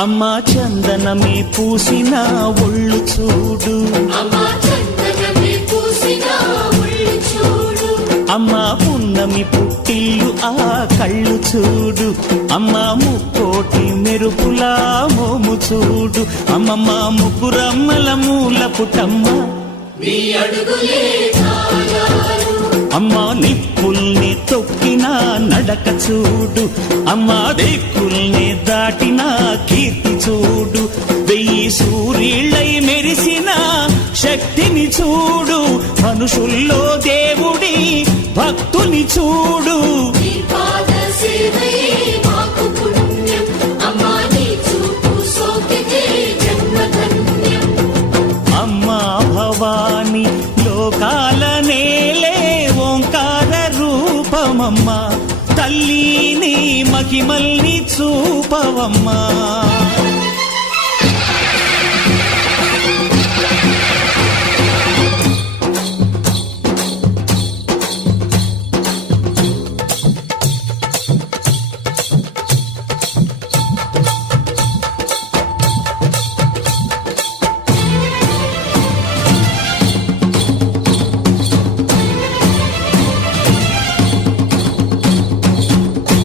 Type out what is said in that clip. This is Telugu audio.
అమ్మా చందనమే పూసిన ఒళ్ళు చూడు, అమ్మా పున్నమి పుట్టిల్లు ఆ కళ్ళు చూడు, అమ్మా ముక్కోటి మెరుపులా మోము చూడు, అమ్మమ్మ ముగ్గురమ్మల మూల పుటమ్మ అమ్మా నిప్పుల్ని తొక్కిన నడక చూడు, అమ్మా దిక్కుల్ని దాటిన కీర్తి చూడు, 1000 సూర్యుళ్ళై మెరిసిన శక్తిని చూడు, మనుషుల్లో దేవుడి భక్తుని చూడు. అమ్మా భవాని లోకాల నేలే ఓంకార రూపమమ్మా, తల్లిని మహిమల్ని చూపవమ్మా.